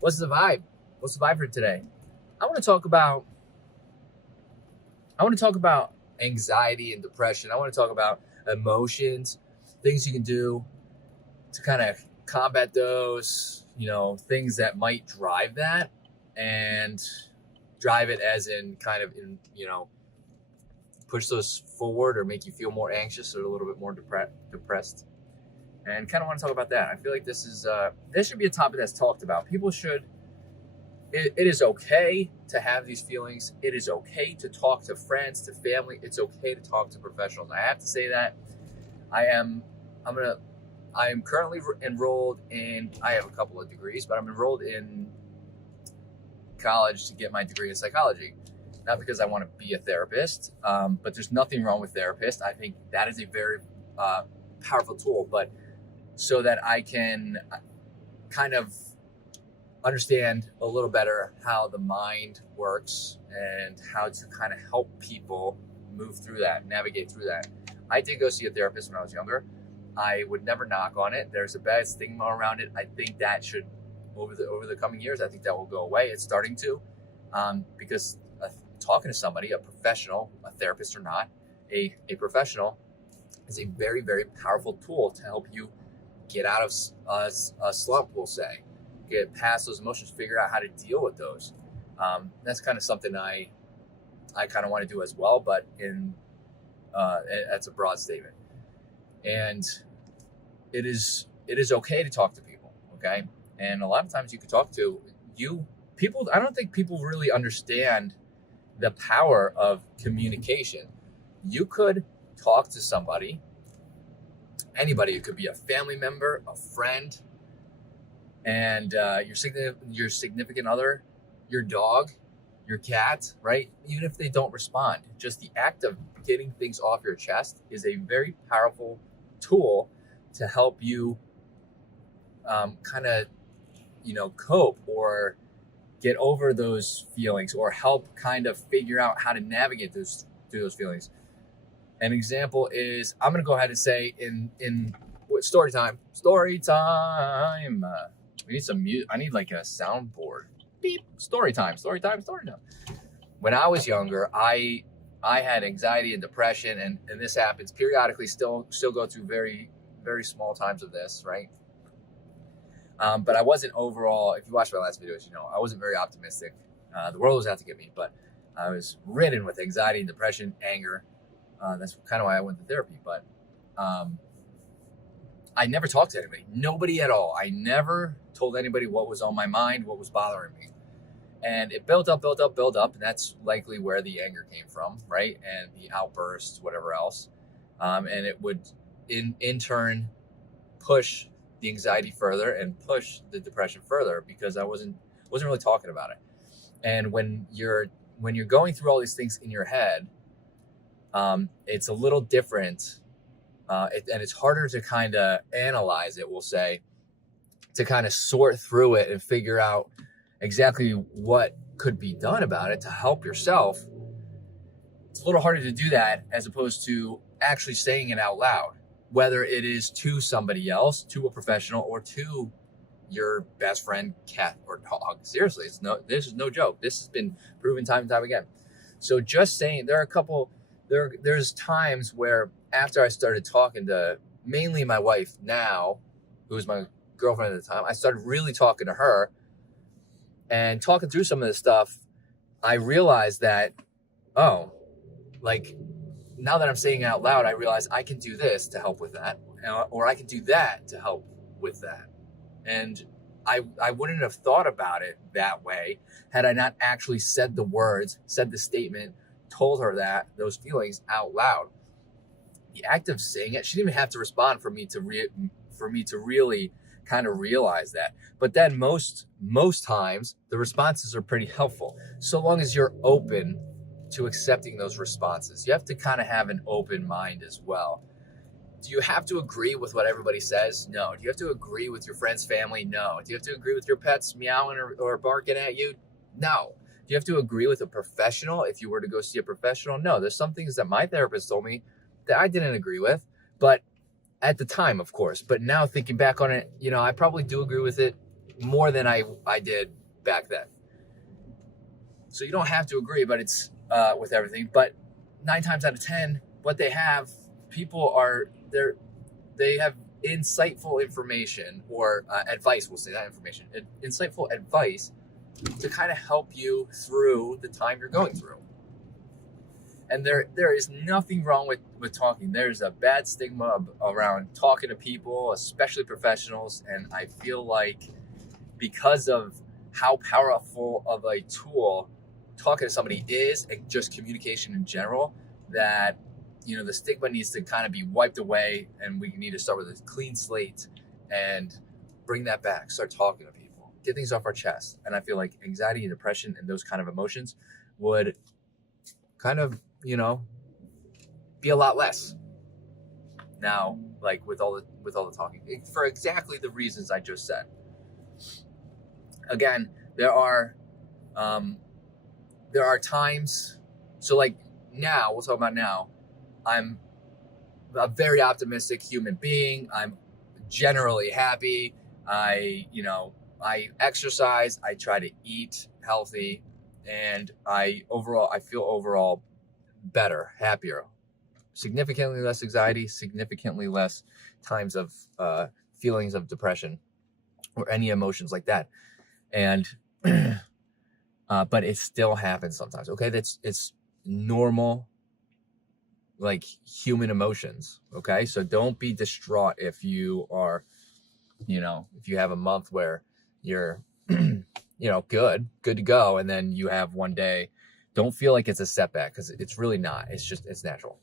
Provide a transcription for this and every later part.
What's the vibe? What's the vibe for today? I want to talk about I want to talk about anxiety and depression. I want to talk about emotions, things you can do to kind of combat those, things that might drive that and drive it as in kind of push those forward or make you feel more anxious or a little bit more depressed. And kind of want to talk about that. I feel like this should be a topic that's talked about. People should it is okay to have these feelings. It is okay to talk to friends, to family. It's okay to talk to professionals. I have to say that I am I'm gonna I am currently enrolled in. I have a couple of degrees, but I'm enrolled in college to get my degree in psychology. Not because I want to be a therapist, but there's nothing wrong with therapists. I think that is a very powerful tool, but so that I can kind of understand a little better how the mind works and how to kind of help people move through that, navigate through that. I did go see a therapist when I was younger. I would never knock on it. There's a bad stigma around it. I think that should, over the coming years, I think that will go away. It's starting to, because talking to somebody, a professional, a therapist or not, a professional, is a very, very powerful tool to help you get out of a slump, we'll say. Get past those emotions, figure out how to deal with those. That's kind of something I kind of want to do as well, but that's a broad statement. And it is okay to talk to people, okay? And a lot of times you can talk to people. I don't think people really understand the power of communication. You could talk to somebody, anybody. It could be a family member, a friend, and your significant other, your dog, your cat, right? Even if they don't respond, just the act of getting things off your chest is a very powerful tool to help you kind of, cope or get over those feelings or help kind of figure out how to navigate through those feelings. An example is, I'm going to go ahead and say in story time. We need some music. I need like a soundboard. Beep. Story time. When I was younger, I had anxiety and depression, and this happens periodically. Still go through very, very small times of this, right? But I wasn't overall. If you watch my last videos, I wasn't very optimistic. The world was out to get me, but I was ridden with anxiety and depression, anger. That's kind of why I went to therapy. But I never talked to anybody, nobody at all. I never told anybody what was on my mind, what was bothering me. And it built up. And that's likely where the anger came from, right? And the outbursts, whatever else. And it would, in turn, push the anxiety further and push the depression further because I wasn't really talking about it. And when you're going through all these things in your head, it's a little different. And it's harder to kind of analyze it, we'll say, to kind of sort through it and figure out exactly what could be done about it to help yourself. It's a little harder to do that as opposed to actually saying it out loud, whether it is to somebody else, to a professional, or to your best friend, cat, or dog. Seriously, this is no joke. This has been proven time and time again. So just saying, there's times where after I started talking to mainly my wife now, who was my girlfriend at the time, I started really talking to her and talking through some of this stuff. I realized that, now that I'm saying it out loud, I realize I can do this to help with that, or I can do that to help with that. And I wouldn't have thought about it that way had I not actually said the words, said the statement, told her those feelings out loud. The act of saying it, she didn't even have to respond for me to really kind of realize that. But then most times the responses are pretty helpful, so long as you're open to accepting those responses. You have to kind of have an open mind as well. Do you have to agree with what everybody says? No. Do you have to agree with your friends, family? No. Do you have to agree with your pets meowing or barking at you? No. Do you have to agree with a professional if you were to go see a professional? No. There's some things that my therapist told me that I didn't agree with, but at the time, of course. But now thinking back on it, I probably do agree with it more than I did back then. So you don't have to agree, but it's with everything. But 9 times out of 10, what they have, they have insightful information or advice. We'll say that information, insightful advice to kind of help you through the time you're going through. And there is nothing wrong with talking. There's a bad stigma around talking to people, especially professionals. And I feel like because of how powerful of a tool talking to somebody is, and just communication in general, that, you know, the stigma needs to kind of be wiped away, and we need to start with a clean slate and bring that back. Start talking to people, get things off our chest. And I feel like anxiety and depression and those kind of emotions would kind of, you know, be a lot less now, like with all the talking, for exactly the reasons I just said. Again, there are times, so like now, we'll talk about now, I'm a very optimistic human being. I'm generally happy. I exercise, I try to eat healthy, and I feel overall better, happier, significantly less anxiety, significantly less times of feelings of depression or any emotions like that. And but it still happens sometimes. Okay, it's normal, like human emotions. Okay, so don't be distraught if you are, you know, if you have a month where you're you know, good to go, and then you have one day, don't feel like it's a setback, because it's really not. It's natural.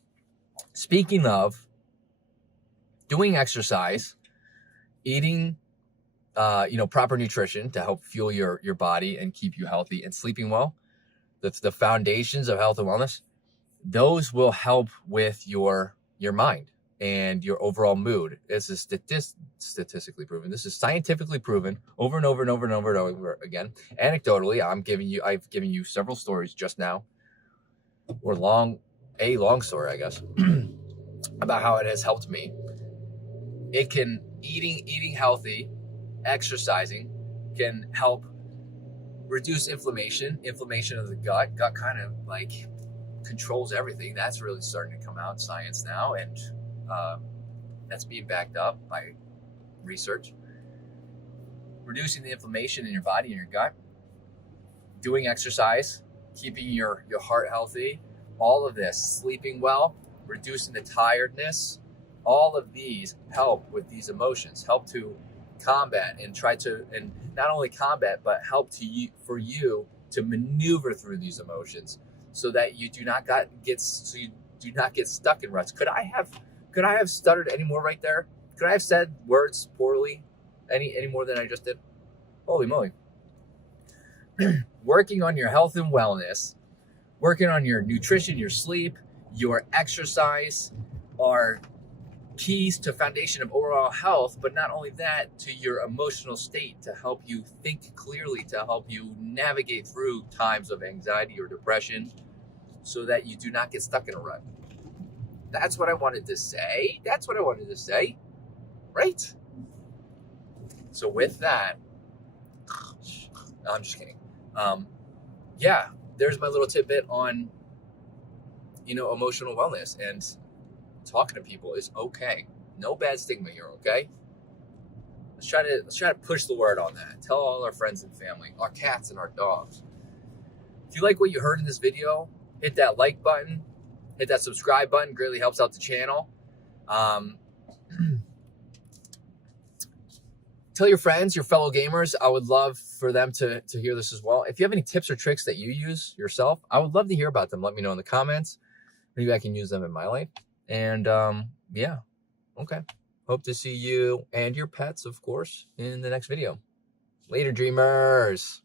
Speaking of doing exercise, eating proper nutrition to help fuel your body and keep you healthy, and sleeping well, the foundations of health and wellness, those will help with your mind and your overall mood. This is statistically proven. This is scientifically proven over and over and over and over and over again. Anecdotally, I've given you several stories just now, or a long story, I guess, about how it has helped me. It can, eating healthy, exercising can help reduce inflammation of the gut. Gut kind of like controls everything. That's really starting to come out in science now, and that's being backed up by research. Reducing the inflammation in your body and your gut, doing exercise, keeping your heart healthy, all of this, sleeping well, reducing the tiredness, all of these help with these emotions, help to combat and and not only combat, but help for you to maneuver through these emotions, so that you do not get stuck in ruts. Could I have stuttered any more right there? Could I have said words poorly any more than I just did? Holy moly. Working on your health and wellness, working on your nutrition, your sleep, your exercise are keys to foundation of overall health, but not only that, to your emotional state, to help you think clearly, to help you navigate through times of anxiety or depression, so that you do not get stuck in a rut. That's what I wanted to say. Right? So with that, I'm just kidding. Yeah, there's my little tidbit on, emotional wellness, and talking to people is okay. No bad stigma here, okay? Let's try to push the word on that. Tell all our friends and family, our cats and our dogs. If you like what you heard in this video, hit that like button, hit that subscribe button. Greatly helps out the channel. Tell your friends, your fellow gamers. I would love for them to hear this as well. If you have any tips or tricks that you use yourself, I would love to hear about them. Let me know in the comments. Maybe I can use them in my life. And yeah, okay. Hope to see you and your pets, of course, in the next video. Later, dreamers.